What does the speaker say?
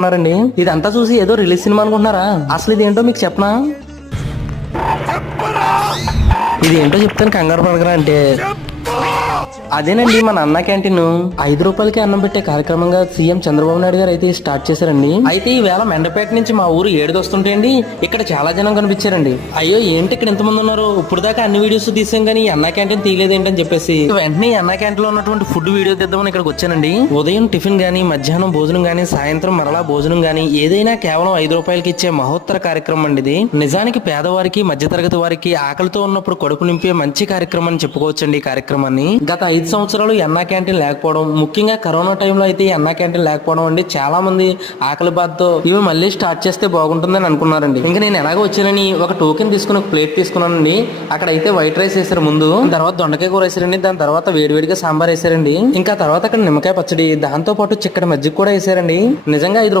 ఉన్నారండి. ఇదంతా చూసి ఏదో రిలీజ్ సినిమా అనుకుంటున్నారా? అసలు ఇది ఏంటో మీకు చెప్పనా? ఇది ఏంటో చెప్తాను, కంగారు పడగరా. అంటే అదేనండి మన అన్న క్యాంటీన్ 5 రూపాయలకి అన్నం పెట్టే కార్యక్రమంగా సీఎం చంద్రబాబు నాయుడు గారు అయితే స్టార్ట్ చేశారండి. అయితే ఈ వేళ మెండపేట నుంచి మా ఊరు ఏడుదొస్తుంటే అండి ఇక్కడ చాలా జనం కనిపించారండి. అయ్యో ఏంటి ఇక్కడ ఎంతమంది ఉన్నారు, ఇప్పుడు దాకా అన్ని వీడియోస్ తీసాం కానీ అన్న క్యాంటీన్ తీయలేదేంటని చెప్పేసి వెంటనే అన్న క్యాంటీన్ లో ఉన్నటువంటి ఫుడ్ వీడియో తీద్దామని ఇక్కడికి వచ్చానండి. ఉదయం టిఫిన్ గానీ, మధ్యాహ్నం భోజనం గానీ, సాయంత్రం మరలా భోజనం గానీ ఏదైనా కేవలం 5 రూపాయలకి ఇచ్చే మహోత్తర కార్యక్రమం అండి ఇది. నిజానికి పేదవారికి, మధ్యతరగతి వారికి ఆకలితో ఉన్నప్పుడు కడుపు నింపే మంచి కార్యక్రమం అని చెప్పుకోవచ్చండి ఈ కార్యక్రమాన్ని. గత 5 సంవత్సరాలు అన్నా క్యాంటీన్ లేకపోవడం, ముఖ్యంగా కరోనా టైంలో అయితే అన్నా క్యాంటీన్ లేకపోవడం అండి చాలా మంది ఆకలి బాధతో ఇవి మళ్ళీ స్టార్ట్ చేస్తే బాగుంటుందని అనుకున్నారండి. ఇంకా నేను ఎలాగో వచ్చానని ఒక టోకెన్ తీసుకుని ఒక ప్లేట్ తీసుకున్నానండి. అక్కడ అయితే వైట్ రైస్ వేసారు ముందు, తర్వాత దొండకాయ కూర వేసారండి, దాని తర్వాత వేడివేడిగా సాంబార్ వేసారండి, ఇంకా తర్వాత అక్కడ నిమ్మకాయ పచ్చడి, దాంతో పాటు చిక్కడి మజ్జిగ కూడా వేసారండి. నిజంగా 5 రూపాయలు